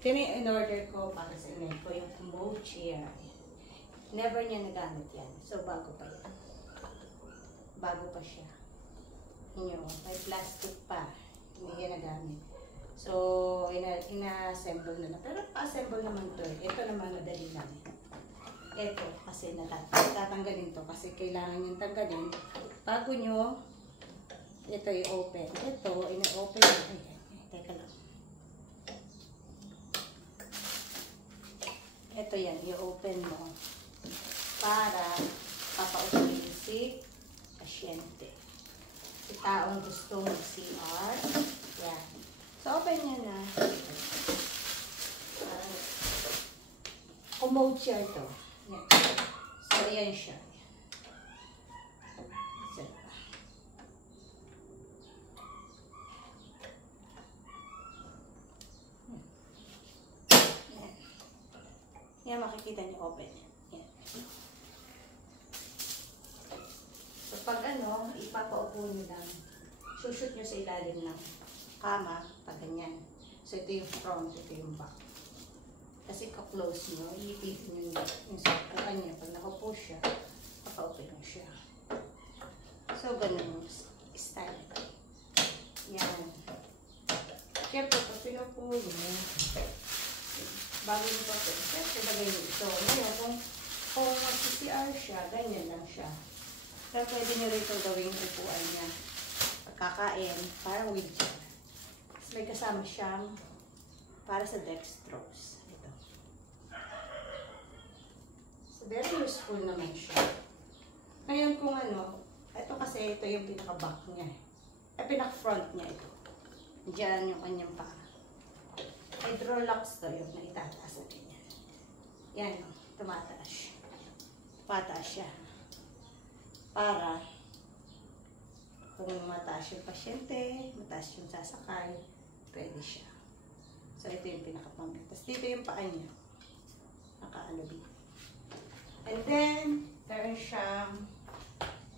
in-order ko para sa inay ko yung commode chair. Never niya nagamit yan. So, bago pa yan. Bago pa siya. Yun, may plastic pa. Hindi yan nagamit. So, ina-assemble na lang. Pero pa-assemble naman to. Ito naman madali lang. Ito, kasi natatanggalin to. Kasi kailangan yung tanggalin. Bago nyo, ito i-open. Ito, ina-open nyo. Teka lang. Ito yan, i-open mo. Para papausin si pasyente. Si taong gustong CR. Yan. So, open nyo na. Commode chair to. Yan. So, yan siya. So, yan. Yan, makikita niyo open. Yan. So, pag ipapaupo nyo lang, shoot nyo sa ilalim ng kama, pag ganyan. So, ito yung front, ito yung back. Kasi ka-close nyo, iipitin nyo yung sakuan niya. Pag nakaupo siya, papaupo nyo siya. So, ganun yung style. Yan. Siyempre, pag pinupo nyo, bago nyo pa ito, siyempre, bagay nyo ito. Ngayon, kung mag-CCR siya, ganyan lang siya. Pero pwede nyo rin ito gawing upuan niya. Pagkakain, parang wheelchair. Tapos may kasama siyang para sa dextrose. Ito. So, very useful naman siya. Ngayon kung ito kasi ito yung pinaka-back niya. Pinaka-front niya ito. Diyan yung kanyang paa. Hydrolux to yung na itataas na ganyan. Yan, tumataas siya. Pataas siya. Para kung mataas yung pasyente, mataas yung sasakay, pwede siya. So, ito yung pinaka-pambit. Tapos dito yung paa niya. Naka-alubid. And then, meron siyang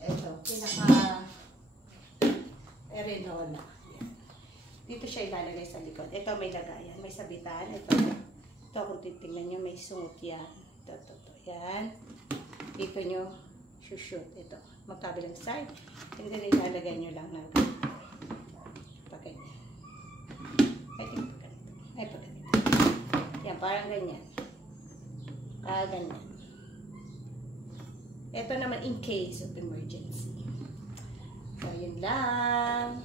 ito, pinaka-erinola. Dito siya ilalagay sa likod. Ito may lagayan. May sabitan. Ito kung titingnan nyo, may sungot yan. Ito. Yan. Dito nyo shoot. Ito. Magkabilang side. And then ilalagay nyo lang na pagganyan. Ay, tingnan ganito. Ay, pagganito. Yan, parang ganyan. Ganyan. Ito naman in case of emergency. So, yun lang.